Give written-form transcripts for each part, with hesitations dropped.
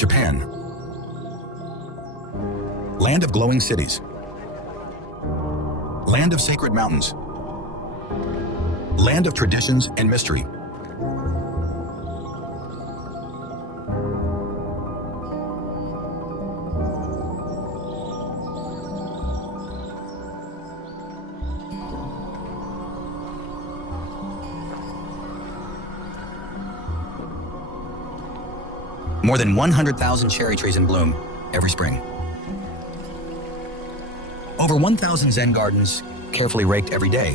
Japan. Land of glowing cities. Land of sacred mountains. Land of traditions and mystery. More than 100,000 cherry trees in bloom every spring. Over 1,000 Zen gardens carefully raked every day.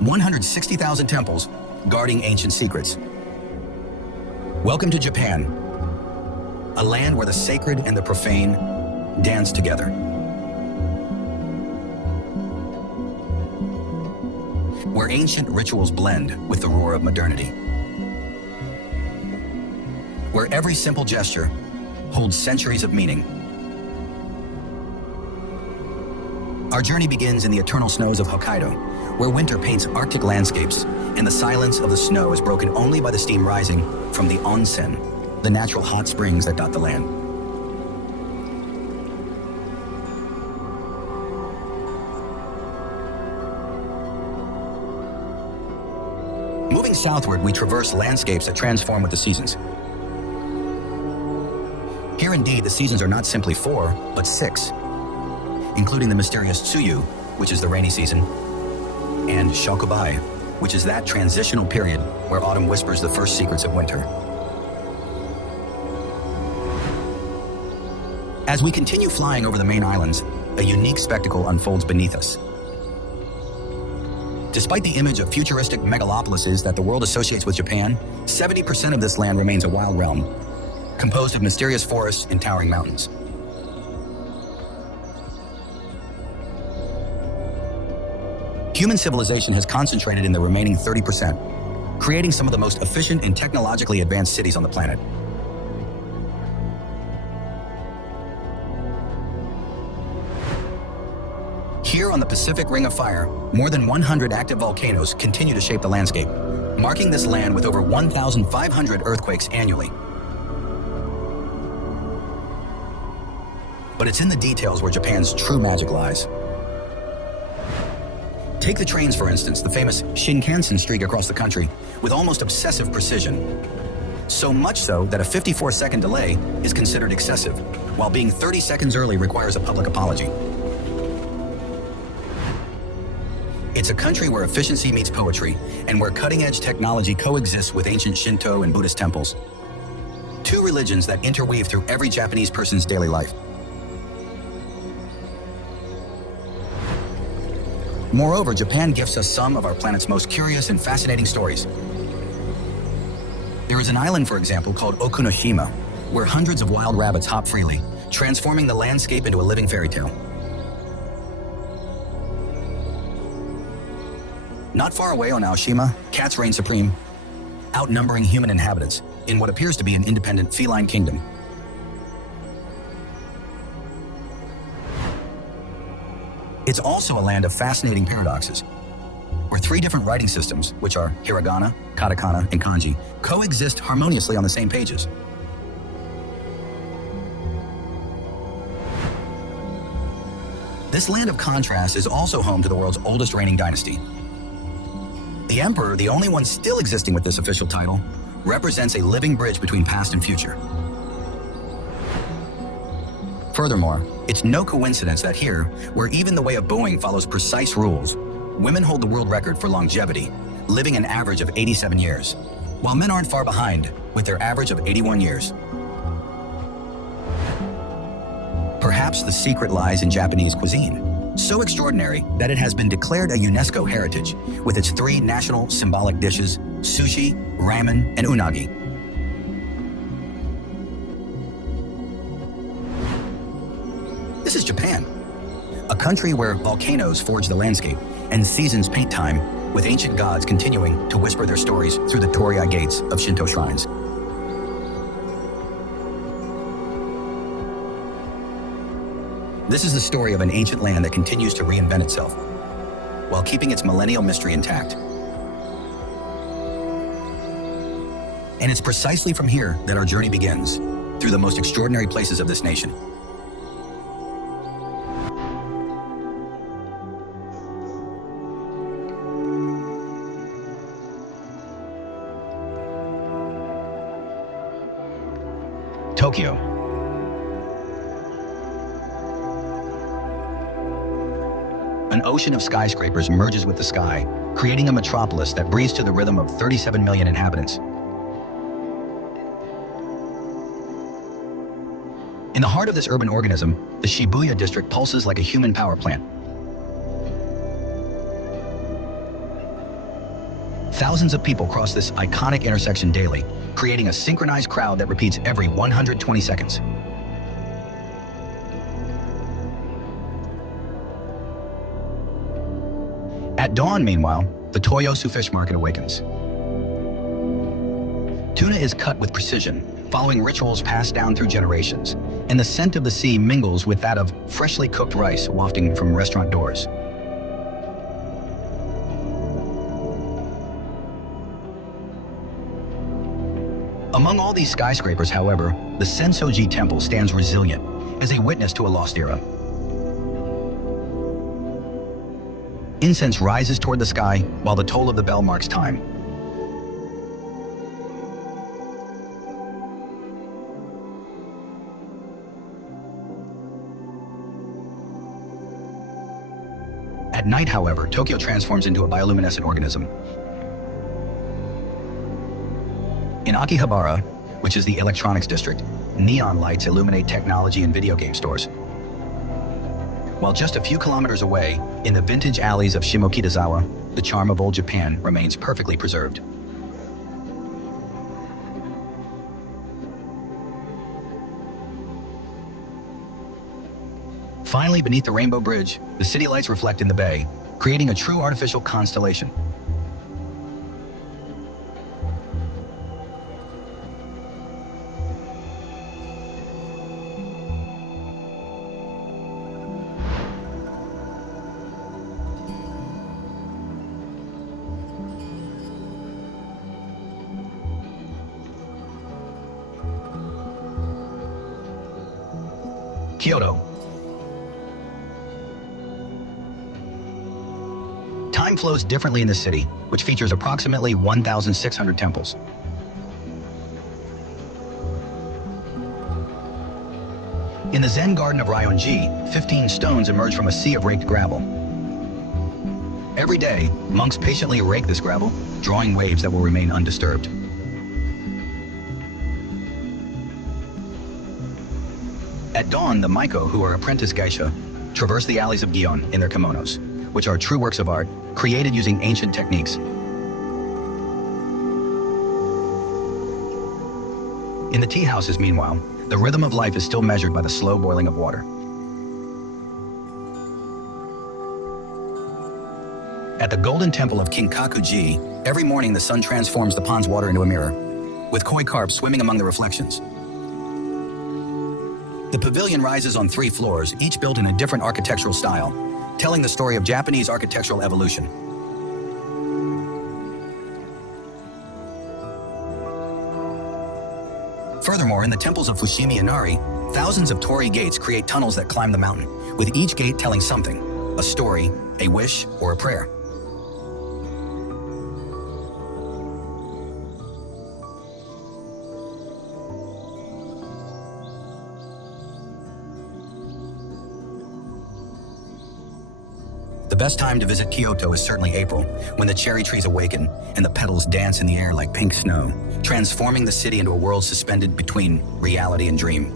160,000 temples guarding ancient secrets. Welcome to Japan, a land where the sacred and the profane dance together. Where ancient rituals blend with the roar of modernity. Where every simple gesture holds centuries of meaning. Our journey begins in the eternal snows of Hokkaido, where winter paints Arctic landscapes and the silence of the snow is broken only by the steam rising from the onsen, the natural hot springs that dot the land. Moving southward, we traverse landscapes that transform with the seasons. Here indeed, the seasons are not simply 4, but 6, including the mysterious Tsuyu, which is the rainy season, and Shakubai, which is that transitional period where autumn whispers the first secrets of winter. As we continue flying over the main islands, a unique spectacle unfolds beneath us. Despite the image of futuristic megalopolises that the world associates with Japan, 70% of this land remains a wild realm, composed of mysterious forests and towering mountains. Human civilization has concentrated in the remaining 30%, creating some of the most efficient and technologically advanced cities on the planet. Here on the Pacific Ring of Fire, more than 100 active volcanoes continue to shape the landscape, marking this land with over 1,500 earthquakes annually. But it's in the details where Japan's true magic lies. Take the trains, for instance, the famous Shinkansen streak across the country with almost obsessive precision. So much so that a 54-second delay is considered excessive, while being 30 seconds early requires a public apology. It's a country where efficiency meets poetry and where cutting-edge technology coexists with ancient Shinto and Buddhist temples. Two religions that interweave through every Japanese person's daily life. Moreover, Japan gifts us some of our planet's most curious and fascinating stories. There is an island, for example, called Okunoshima, where hundreds of wild rabbits hop freely, transforming the landscape into a living fairy tale. Not far away on Aoshima, cats reign supreme, outnumbering human inhabitants in what appears to be an independent feline kingdom. It's also a land of fascinating paradoxes, where 3 different writing systems, which are hiragana, katakana, and kanji, coexist harmoniously on the same pages. This land of contrast is also home to the world's oldest reigning dynasty. The emperor, the only one still existing with this official title, represents a living bridge between past and future. Furthermore, it's no coincidence that here, where even the way of booing follows precise rules, women hold the world record for longevity, living an average of 87 years, while men aren't far behind, with their average of 81 years. Perhaps the secret lies in Japanese cuisine, so extraordinary that it has been declared a UNESCO heritage with its 3 national symbolic dishes, sushi, ramen, and unagi. This is Japan, a country where volcanoes forge the landscape and seasons paint time, with ancient gods continuing to whisper their stories through the torii gates of Shinto shrines. This is the story of an ancient land that continues to reinvent itself, while keeping its millennial mystery intact. And it's precisely from here that our journey begins, through the most extraordinary places of this nation. Tokyo. An ocean of skyscrapers merges with the sky, creating a metropolis that breathes to the rhythm of 37 million inhabitants. In the heart of this urban organism, the Shibuya district pulses like a human power plant. Thousands of people cross this iconic intersection daily, creating a synchronized crowd that repeats every 120 seconds. At dawn, meanwhile, the Toyosu fish market awakens. Tuna is cut with precision, following rituals passed down through generations, and the scent of the sea mingles with that of freshly cooked rice wafting from restaurant doors. Among all these skyscrapers, however, the Sensoji Temple stands resilient as a witness to a lost era. Incense rises toward the sky while the toll of the bell marks time. At night, however, Tokyo transforms into a bioluminescent organism. In Akihabara, which is the electronics district, neon lights illuminate technology and video game stores. While just a few kilometers away, in the vintage alleys of Shimokitazawa, the charm of old Japan remains perfectly preserved. Finally, beneath the Rainbow Bridge, the city lights reflect in the bay, creating a true artificial constellation. Kyoto. Time flows differently in the city, which features approximately 1,600 temples. In the Zen garden of Ryoanji, 15 stones emerge from a sea of raked gravel. Every day, monks patiently rake this gravel, drawing waves that will remain undisturbed. At dawn, the Maiko, who are apprentice geisha, traverse the alleys of Gion in their kimonos, which are true works of art, created using ancient techniques. In the tea houses, meanwhile, the rhythm of life is still measured by the slow boiling of water. At the Golden Temple of Kinkaku-ji, every morning the sun transforms the pond's water into a mirror, with koi carp swimming among the reflections. The pavilion rises on 3 floors, each built in a different architectural style, telling the story of Japanese architectural evolution. Furthermore, in the temples of Fushimi and Nari, thousands of torii gates create tunnels that climb the mountain, with each gate telling something, a story, a wish, or a prayer. The best time to visit Kyoto is certainly April, when the cherry trees awaken and the petals dance in the air like pink snow, transforming the city into a world suspended between reality and dream.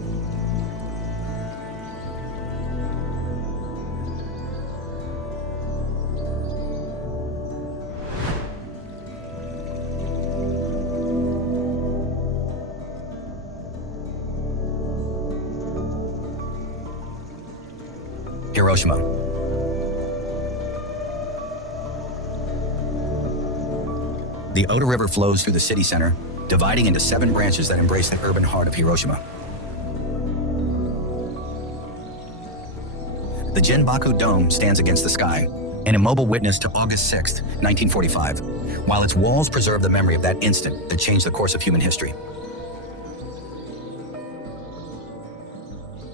Hiroshima. The Oda River flows through the city center, dividing into 7 branches that embrace the urban heart of Hiroshima. The Genbaku Dome stands against the sky, an immobile witness to August 6, 1945, while its walls preserve the memory of that instant that changed the course of human history.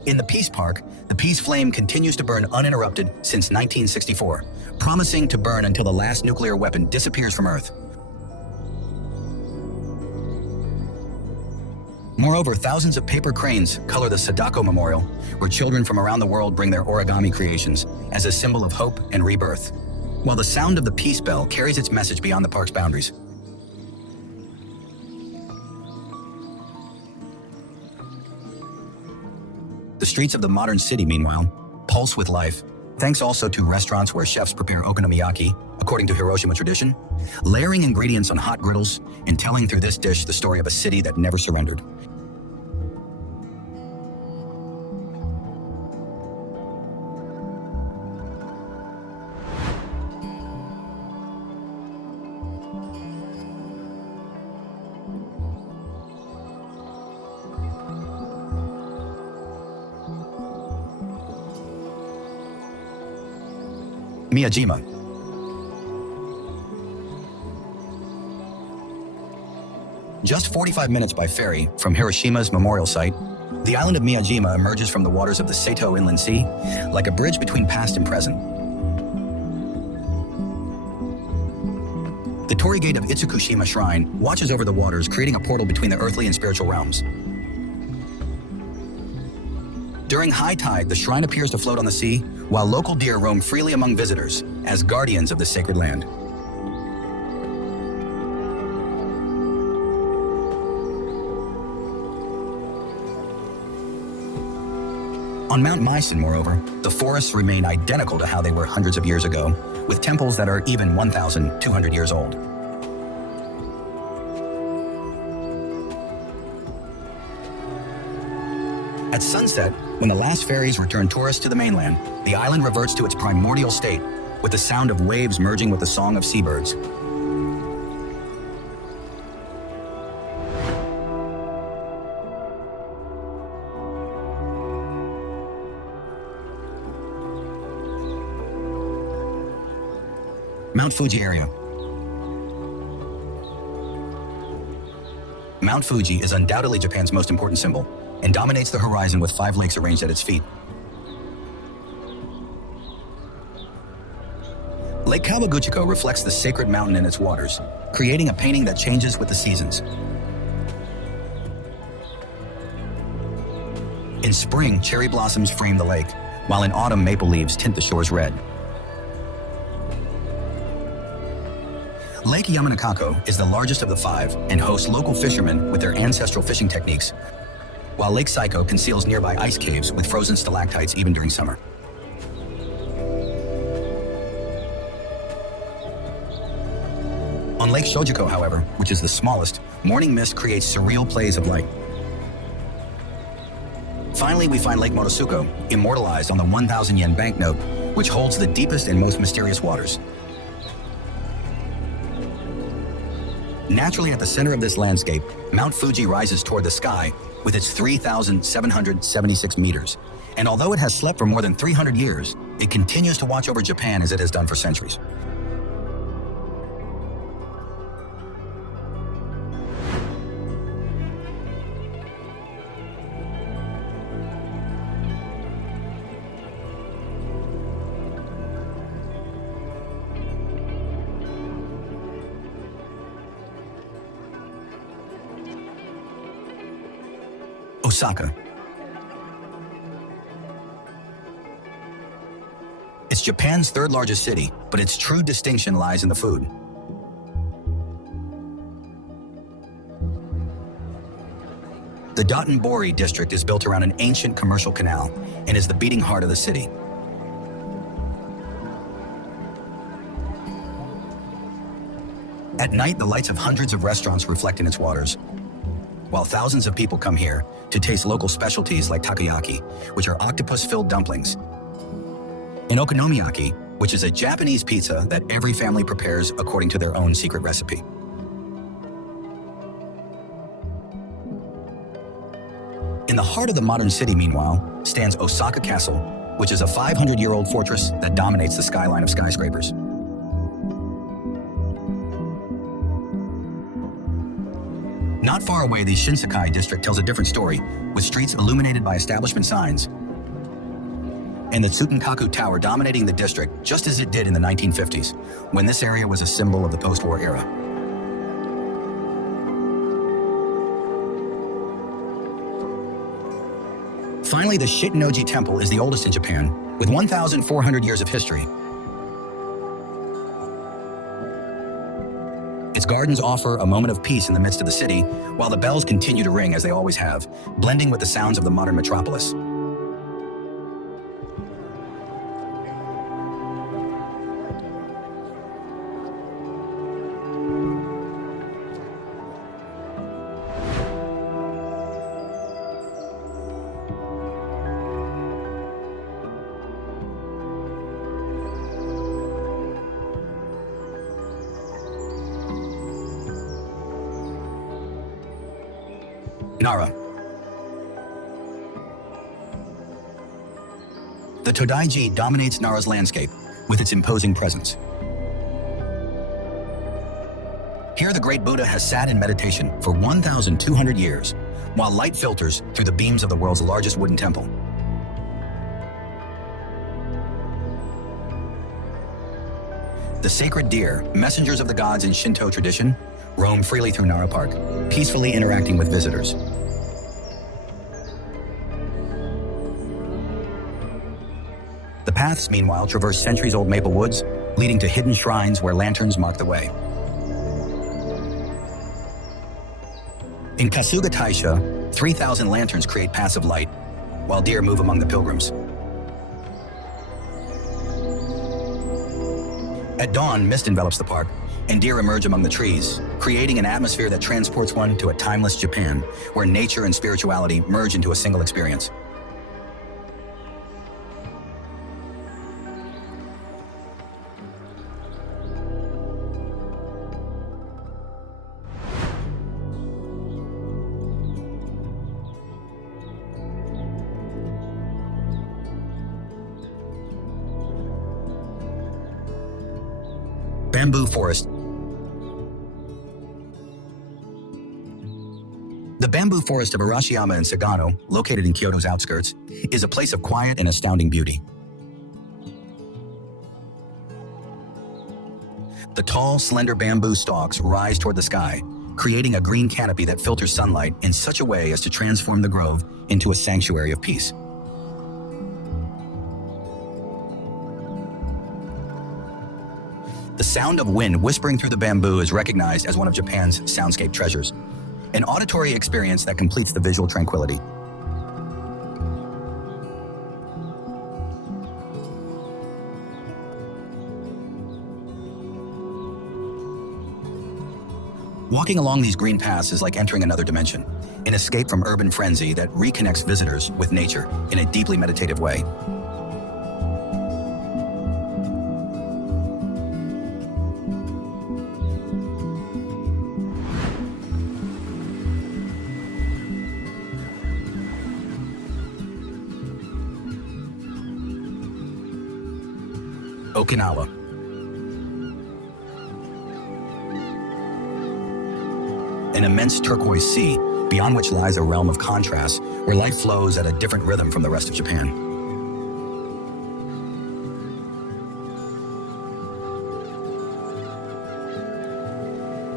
In the Peace Park, the peace flame continues to burn uninterrupted since 1964, promising to burn until the last nuclear weapon disappears from Earth. Moreover, thousands of paper cranes color the Sadako Memorial, where children from around the world bring their origami creations as a symbol of hope and rebirth, while the sound of the peace bell carries its message beyond the park's boundaries. The streets of the modern city, meanwhile, pulse with life, thanks also to restaurants where chefs prepare okonomiyaki, according to Hiroshima tradition, layering ingredients on hot griddles and telling through this dish the story of a city that never surrendered. Miyajima. Just 45 minutes by ferry from Hiroshima's memorial site, the island of Miyajima emerges from the waters of the Seto Inland Sea like a bridge between past and present. The Torii Gate of Itsukushima Shrine watches over the waters, creating a portal between the earthly and spiritual realms. During high tide, the shrine appears to float on the sea, while local deer roam freely among visitors as guardians of the sacred land. On Mount Maisen, moreover, the forests remain identical to how they were hundreds of years ago, with temples that are even 1,200 years old. At sunset, when the last ferries return tourists to the mainland, the island reverts to its primordial state, with the sound of waves merging with the song of seabirds. Mount Fuji area. Mount Fuji is undoubtedly Japan's most important symbol, and dominates the horizon with 5 lakes arranged at its feet. Lake Kawaguchiko reflects the sacred mountain in its waters, creating a painting that changes with the seasons. In spring, cherry blossoms frame the lake, while in autumn, maple leaves tint the shores red. Lake Yamanakako is the largest of the 5 and hosts local fishermen with their ancestral fishing techniques, while Lake Saiko conceals nearby ice caves with frozen stalactites even during summer. On Lake Shojiko, however, which is the smallest, morning mist creates surreal plays of light. Finally, we find Lake Motosuko, immortalized on the 1,000 yen banknote, which holds the deepest and most mysterious waters. Naturally, at the center of this landscape, Mount Fuji rises toward the sky with its 3,776 meters. And although it has slept for more than 300 years, it continues to watch over Japan as it has done for centuries. Osaka. It's Japan's 3rd largest city, but its true distinction lies in the food. The Dotonbori district is built around an ancient commercial canal and is the beating heart of the city. At night, the lights of hundreds of restaurants reflect in its waters, while thousands of people come here to taste local specialties like takoyaki, which are octopus-filled dumplings, and okonomiyaki, which is a Japanese pizza that every family prepares according to their own secret recipe. In the heart of the modern city, meanwhile, stands Osaka Castle, which is a 500-year-old fortress that dominates the skyline of skyscrapers. Not far away, the Shinsekai district tells a different story, with streets illuminated by establishment signs, and the Tsutenkaku Tower dominating the district just as it did in the 1950s, when this area was a symbol of the post-war era. Finally, the Shitennoji Temple is the oldest in Japan, with 1,400 years of history. Its gardens offer a moment of peace in the midst of the city, while the bells continue to ring as they always have, blending with the sounds of the modern metropolis. Nara. The Todaiji dominates Nara's landscape with its imposing presence. Here, the great Buddha has sat in meditation for 1,200 years, while light filters through the beams of the world's largest wooden temple. The sacred deer, messengers of the gods in Shinto tradition, roam freely through Nara Park, peacefully interacting with visitors. The paths, meanwhile, traverse centuries-old maple woods, leading to hidden shrines where lanterns mark the way. In Kasuga Taisha, 3,000 lanterns create passive light, while deer move among the pilgrims. At dawn, mist envelops the park, and deer emerge among the trees, creating an atmosphere that transports one to a timeless Japan, where nature and spirituality merge into a single experience. Bamboo forest. The bamboo forest of Hiroshima and Sagano, located in Kyoto's outskirts, is a place of quiet and astounding beauty. The tall, slender bamboo stalks rise toward the sky, creating a green canopy that filters sunlight in such a way as to transform the grove into a sanctuary of peace. The sound of wind whispering through the bamboo is recognized as one of Japan's soundscape treasures, an auditory experience that completes the visual tranquility. Walking along these green paths is like entering another dimension, an escape from urban frenzy that reconnects visitors with nature in a deeply meditative way. Okinawa. An immense turquoise sea, beyond which lies a realm of contrast, where life flows at a different rhythm from the rest of Japan.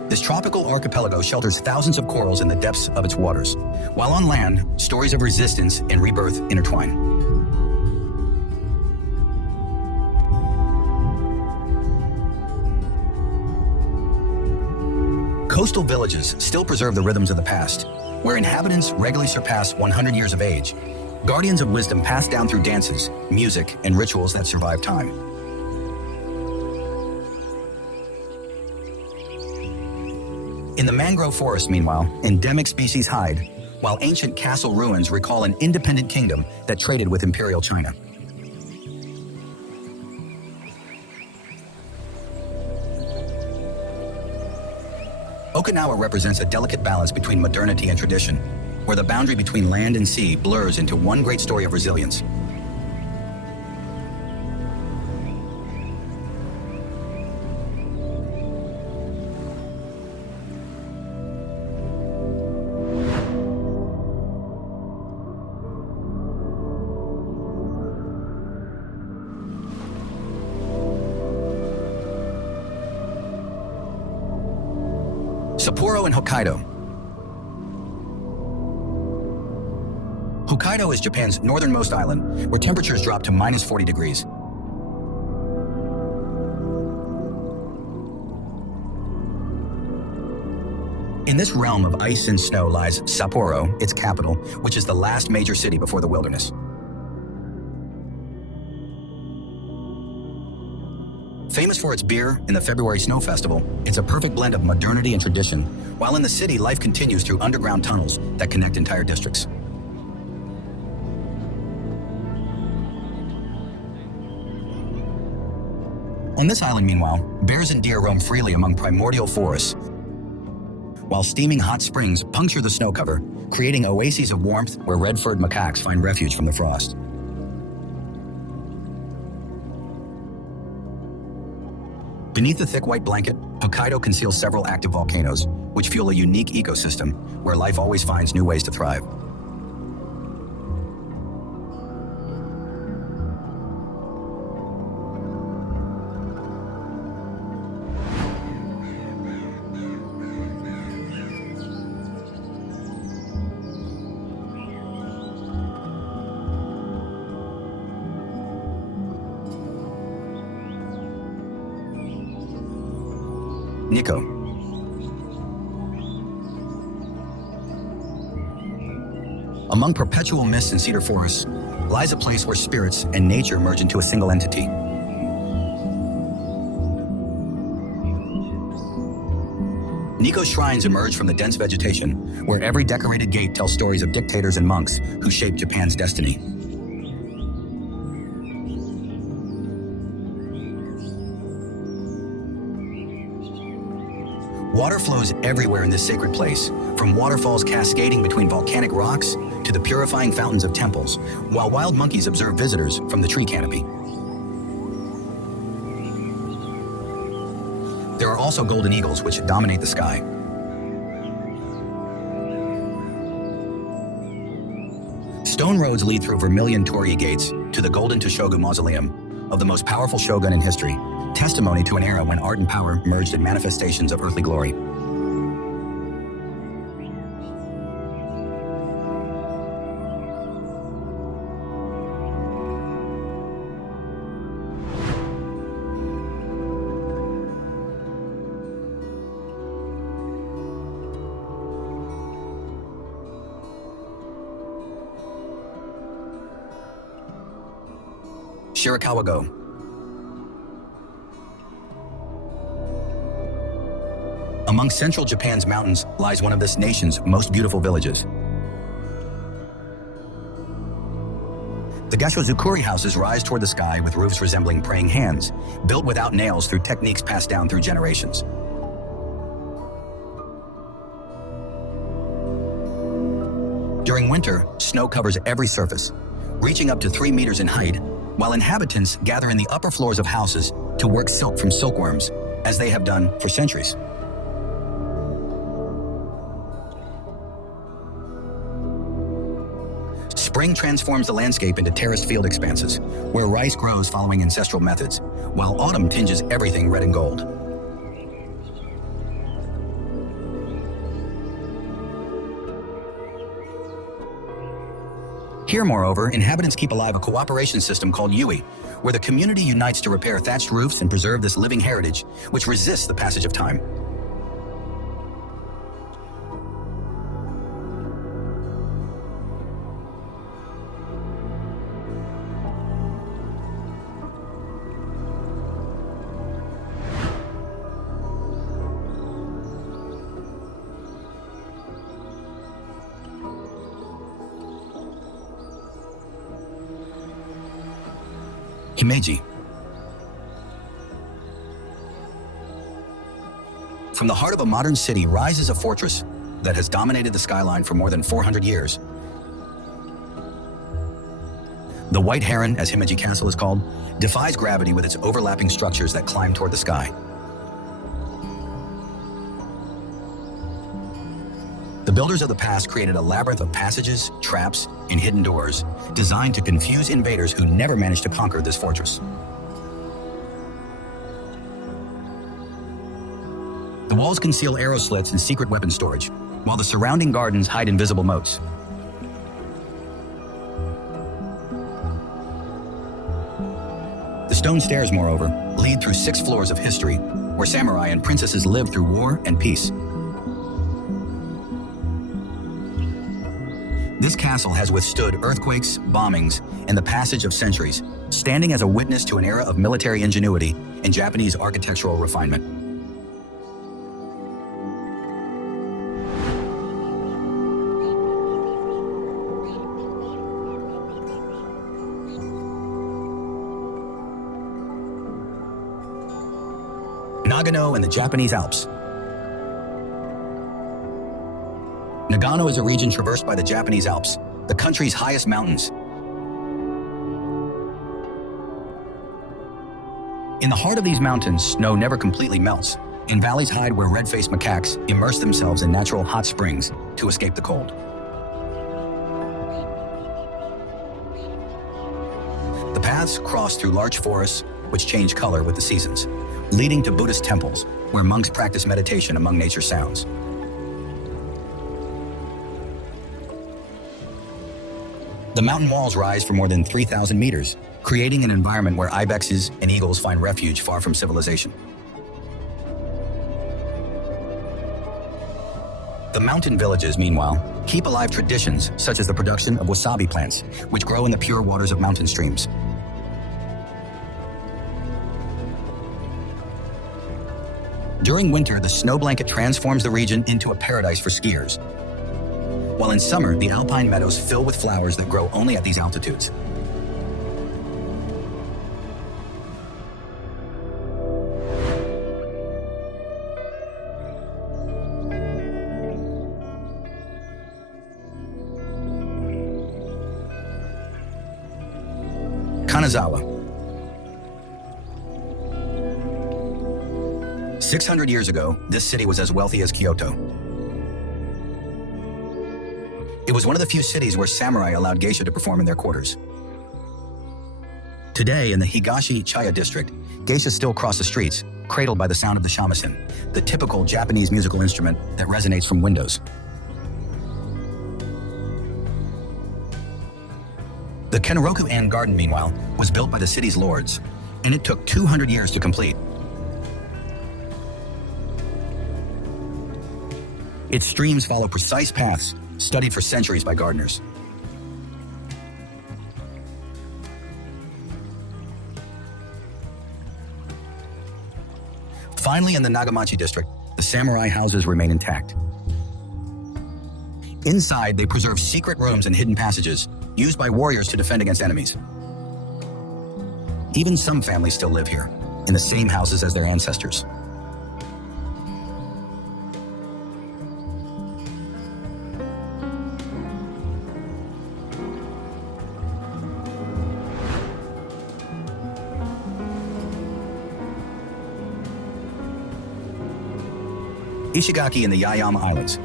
This tropical archipelago shelters thousands of corals in the depths of its waters, while on land, stories of resistance and rebirth intertwine. Coastal villages still preserve the rhythms of the past, where inhabitants regularly surpass 100 years of age, guardians of wisdom passed down through dances, music, and rituals that survive time. In the mangrove forest, meanwhile, endemic species hide, while ancient castle ruins recall an independent kingdom that traded with Imperial China. Okinawa represents a delicate balance between modernity and tradition, where the boundary between land and sea blurs into one great story of resilience. Sapporo and Hokkaido. Hokkaido is Japan's northernmost island, where temperatures drop to minus 40 degrees. In this realm of ice and snow lies Sapporo, its capital, which is the last major city before the wilderness. Famous for its beer and the February Snow Festival, it's a perfect blend of modernity and tradition, while in the city, life continues through underground tunnels that connect entire districts. On this island, meanwhile, bears and deer roam freely among primordial forests, while steaming hot springs puncture the snow cover, creating oases of warmth where red-furred macaques find refuge from the frost. Beneath the thick white blanket, Hokkaido conceals several active volcanoes, which fuel a unique ecosystem where life always finds new ways to thrive. Nikko. Among perpetual mists and cedar forests lies a place where spirits and nature merge into a single entity. Nikko's shrines emerge from the dense vegetation, where every decorated gate tells stories of dictators and monks who shaped Japan's destiny. Water flows everywhere in this sacred place, from waterfalls cascading between volcanic rocks to the purifying fountains of temples, while wild monkeys observe visitors from the tree canopy. There are also golden eagles which dominate the sky. Stone roads lead through vermilion torii gates to the golden Toshogu Mausoleum of the most powerful shogun in history, testimony to an era when art and power merged in manifestations of earthly glory. Shirakawa-go. Among central Japan's mountains lies one of this nation's most beautiful villages. The Gashozukuri houses rise toward the sky with roofs resembling praying hands, built without nails through techniques passed down through generations. During winter, snow covers every surface, reaching up to 3 meters in height, while inhabitants gather in the upper floors of houses to work silk from silkworms, as they have done for centuries. Spring transforms the landscape into terraced field expanses, where rice grows following ancestral methods, while autumn tinges everything red and gold. Here, moreover, inhabitants keep alive a cooperation system called Yui, where the community unites to repair thatched roofs and preserve this living heritage, which resists the passage of time. Himeji. From the heart of a modern city rises a fortress that has dominated the skyline for more than 400 years. The White Heron, as Himeji Castle is called, defies gravity with its overlapping structures that climb toward the sky. The builders of the past created a labyrinth of passages, traps, and hidden doors designed to confuse invaders who never managed to conquer this fortress. The walls conceal arrow slits and secret weapon storage, while the surrounding gardens hide invisible moats. The stone stairs, moreover, lead through 6 floors of history, where samurai and princesses lived through war and peace. This castle has withstood earthquakes, bombings, and the passage of centuries, standing as a witness to an era of military ingenuity and Japanese architectural refinement. Nagano and the Japanese Alps. Nagano is a region traversed by the Japanese Alps, the country's highest mountains. In the heart of these mountains, snow never completely melts, and valleys hide where red-faced macaques immerse themselves in natural hot springs to escape the cold. The paths cross through large forests, which change color with the seasons, leading to Buddhist temples, where monks practice meditation among nature's sounds. The mountain walls rise for more than 3,000 meters, creating an environment where ibexes and eagles find refuge far from civilization. The mountain villages, meanwhile, keep alive traditions such as the production of wasabi plants, which grow in the pure waters of mountain streams. During winter, the snow blanket transforms the region into a paradise for skiers, while in summer, the alpine meadows fill with flowers that grow only at these altitudes. Kanazawa. 600 years ago, this city was as wealthy as Kyoto. It was one of the few cities where samurai allowed geisha to perform in their quarters. Today, in the Higashi-Chaya district, geishas still cross the streets, cradled by the sound of the shamisen, the typical Japanese musical instrument that resonates from windows. The Kenroku-an Garden, meanwhile, was built by the city's lords, and it took 200 years to complete. Its streams follow precise paths, studied for centuries by gardeners. Finally, in the Nagamachi district, the samurai houses remain intact. Inside, they preserve secret rooms and hidden passages, used by warriors to defend against enemies. Even some families still live here, in the same houses as their ancestors. Ishigaki in the Yaeyama Islands.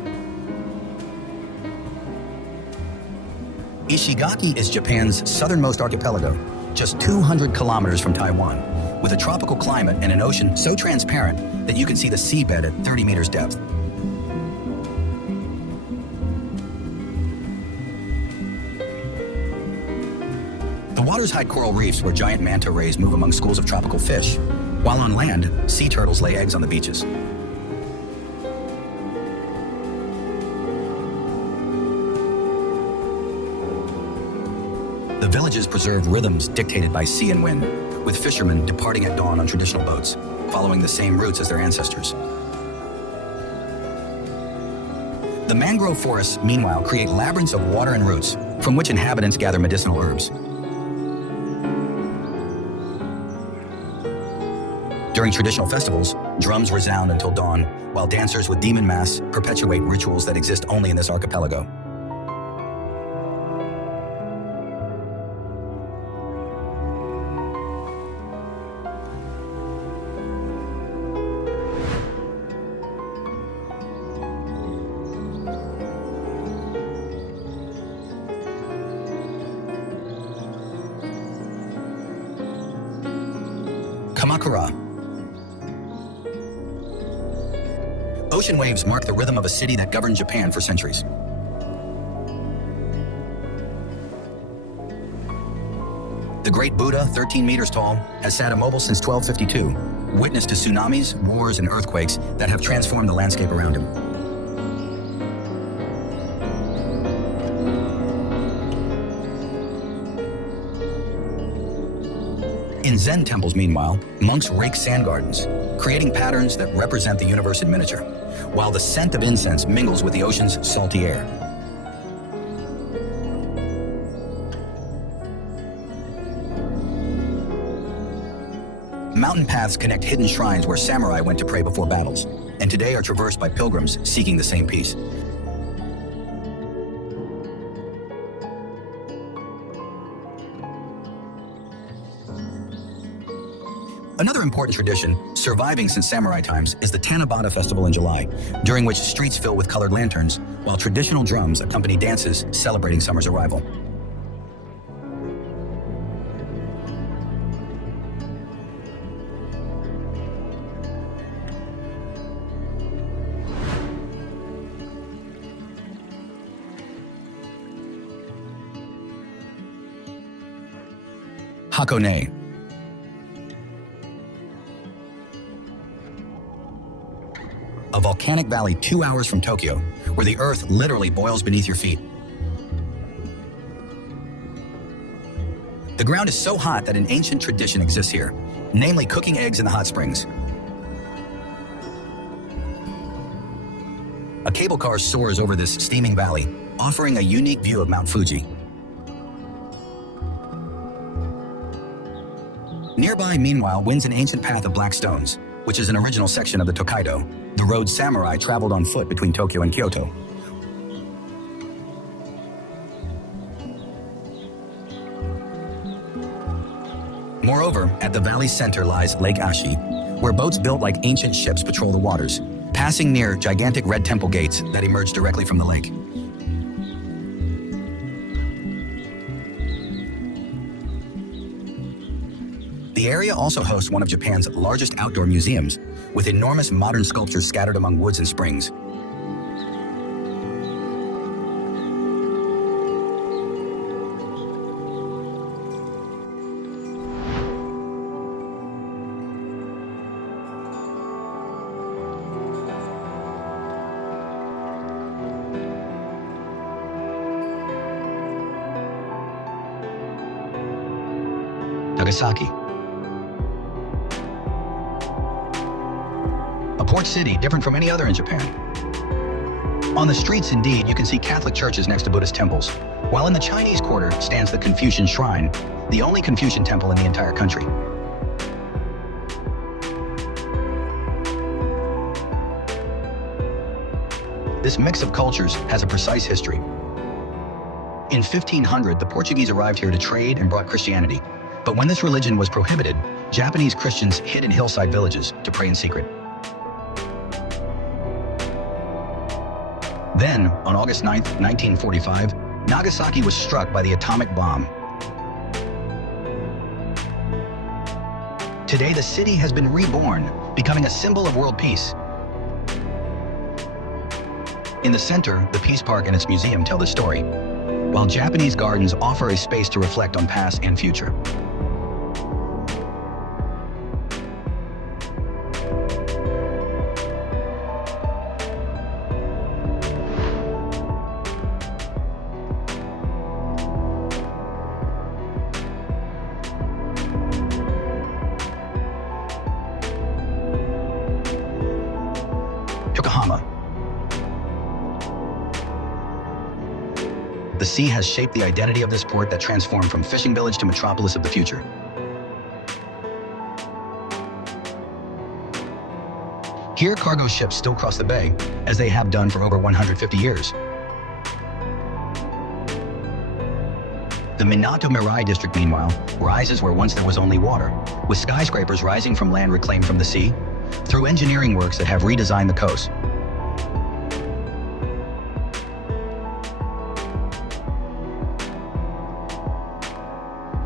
Ishigaki is Japan's southernmost archipelago, just 200 kilometers from Taiwan, with a tropical climate and an ocean so transparent that you can see the seabed at 30 meters depth. The waters hide coral reefs where giant manta rays move among schools of tropical fish, while on land, sea turtles lay eggs on the beaches. The villages preserve rhythms dictated by sea and wind, with fishermen departing at dawn on traditional boats, following the same routes as their ancestors. The mangrove forests, meanwhile, create labyrinths of water and roots, from which inhabitants gather medicinal herbs. During traditional festivals, drums resound until dawn, while dancers with demon masks perpetuate rituals that exist only in this archipelago. Kamakura. Ocean waves mark the rhythm of a city that governed Japan for centuries. The Great Buddha, 13 meters tall, has sat immobile since 1252, witness to tsunamis, wars, and earthquakes that have transformed the landscape around him. In Zen temples, meanwhile, monks rake sand gardens, creating patterns that represent the universe in miniature, while the scent of incense mingles with the ocean's salty air. Mountain paths connect hidden shrines where samurai went to pray before battles, and today are traversed by pilgrims seeking the same peace. Another important tradition, surviving since samurai times, is the Tanabata festival in July, during which streets fill with colored lanterns, while traditional drums accompany dances celebrating summer's arrival. Hakone. A volcanic valley 2 hours from Tokyo, where the earth literally boils beneath your feet. The ground is so hot that an ancient tradition exists here, namely cooking eggs in the hot springs. A cable car soars over this steaming valley, offering a unique view of Mount Fuji. Nearby, meanwhile, winds an ancient path of black stones, which is an original section of the Tokaido, the road samurai traveled on foot between Tokyo and Kyoto. Moreover, at the valley's center lies Lake Ashi, where boats built like ancient ships patrol the waters, passing near gigantic red temple gates that emerge directly from the lake. The area also hosts one of Japan's largest outdoor museums, with enormous modern sculptures scattered among woods and springs. Nagasaki. A port city different from any other in Japan. On the streets, indeed, you can see Catholic churches next to Buddhist temples, while in the Chinese Quarter stands the Confucian Shrine, the only Confucian temple in the entire country. This mix of cultures has a precise history. In 1500, the Portuguese arrived here to trade and brought Christianity. But when this religion was prohibited, Japanese Christians hid in hillside villages to pray in secret. Then, on August 9, 1945, Nagasaki was struck by the atomic bomb. Today, the city has been reborn, becoming a symbol of world peace. In the center, the Peace Park and its museum tell the story, while Japanese gardens offer a space to reflect on past and future. Yokohama. The sea has shaped the identity of this port that transformed from fishing village to metropolis of the future. Here, cargo ships still cross the bay, as they have done for over 150 years. The Minato Mirai district, meanwhile, rises where once there was only water, with skyscrapers rising from land reclaimed from the sea, through engineering works that have redesigned the coast.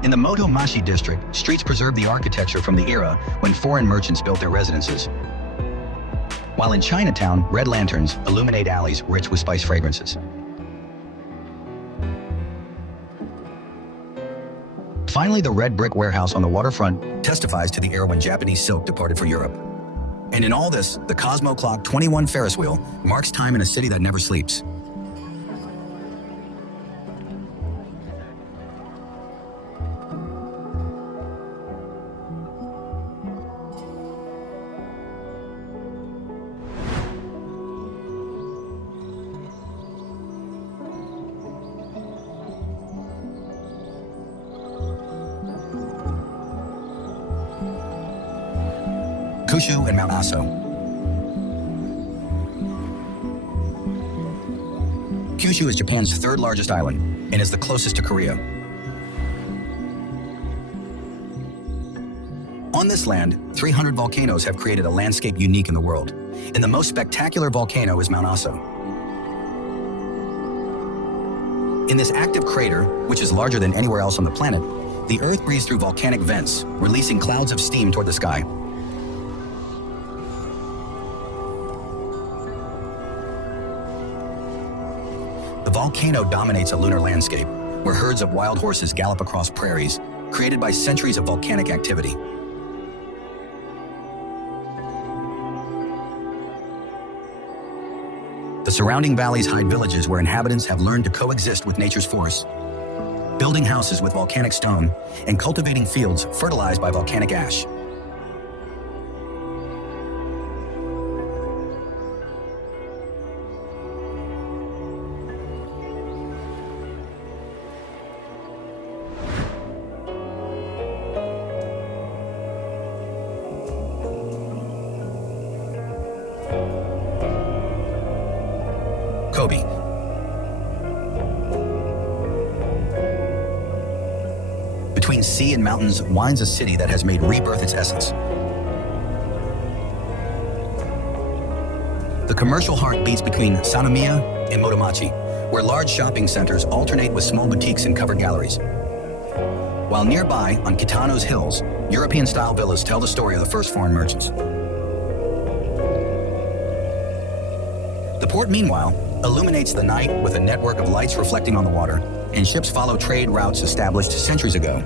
In the Motomachi district, streets preserve the architecture from the era when foreign merchants built their residences. while in Chinatown, red lanterns illuminate alleys rich with spice fragrances. Finally, the red brick warehouse on the waterfront testifies to the era when Japanese silk departed for Europe. And in all this, the Cosmo Clock 21 Ferris wheel marks time in a city that never sleeps. Kyushu and Mount Aso. Kyushu is Japan's third largest island and is the closest to Korea. On this land, 300 volcanoes have created a landscape unique in the world, and the most spectacular volcano is Mount Aso. In this active crater, which is larger than anywhere else on the planet, the Earth breathes through volcanic vents, releasing clouds of steam toward the sky. The volcano dominates a lunar landscape, where herds of wild horses gallop across prairies, created by centuries of volcanic activity. The surrounding valleys hide villages where inhabitants have learned to coexist with nature's force, building houses with volcanic stone and cultivating fields fertilized by volcanic ash. Kobe. Between sea and mountains winds a city that has made rebirth its essence. The commercial heart beats between Sanomiya and Motomachi, where large shopping centers alternate with small boutiques and covered galleries. While nearby, on Kitano's hills, European-style villas tell the story of the first foreign merchants. The port, meanwhile, illuminates the night with a network of lights reflecting on the water, and ships follow trade routes established centuries ago.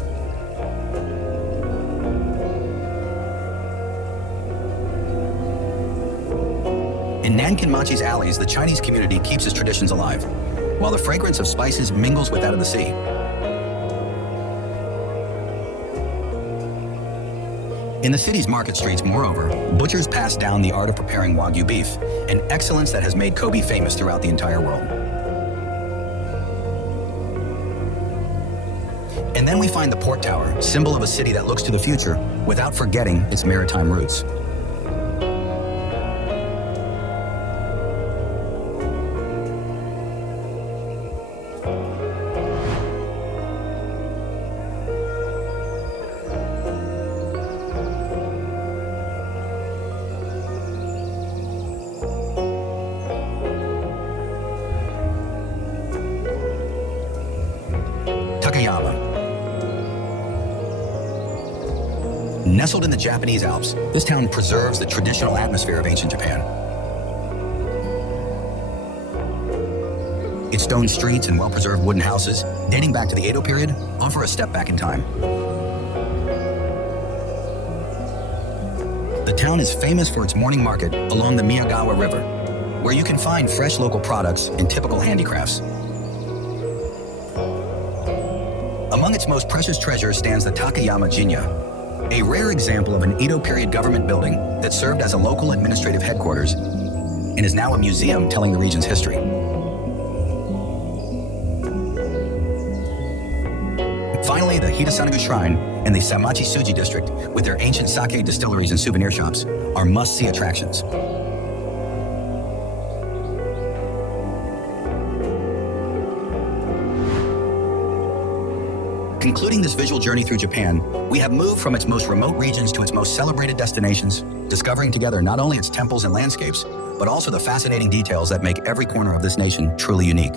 In Nankinmachi's alleys, the Chinese community keeps its traditions alive, while the fragrance of spices mingles with that of the sea. In the city's market streets, moreover, butchers pass down the art of preparing Wagyu beef, an excellence that has made Kobe famous throughout the entire world. And then we find the port tower, symbol of a city that looks to the future without forgetting its maritime roots. Nestled in the Japanese Alps, this town preserves the traditional atmosphere of ancient Japan. Its stone streets and well-preserved wooden houses, dating back to the Edo period, offer a step back in time. The town is famous for its morning market along the Miyagawa River, where you can find fresh local products and typical handicrafts. Among its most precious treasures stands the Takayama Jinya, a rare example of an Edo period government building that served as a local administrative headquarters and is now a museum telling the region's history. Finally, the Hidesanagu Shrine and the Samachi Suji district, with their ancient sake distilleries and souvenir shops, are must-see attractions. Concluding this visual journey through Japan, we have moved from its most remote regions to its most celebrated destinations, discovering together not only its temples and landscapes, but also the fascinating details that make every corner of this nation truly unique.